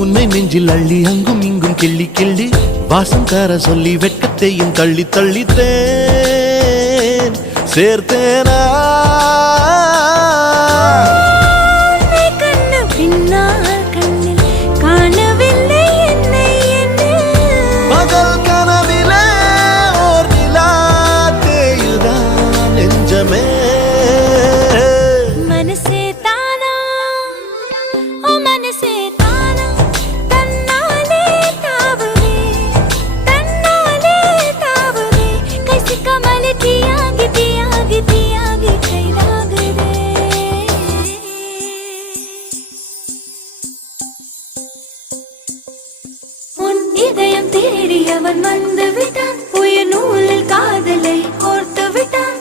உன்னை நெஞ்சில் அள்ளி அங்கும் இங்கும் கிள்ளி கிள்ளி வாசம் தர சொல்லி வெட்கத்தையும் தள்ளி தள்ளித்தேன் சேர்த்தேனா பகல் கனவிலே ஓர் நிலா தேயுதான் நெஞ்சமே இதயம் தேடியவன் வந்து விட்டான் உயிர் நூலில் காதலை கோர்த்து விட்டான்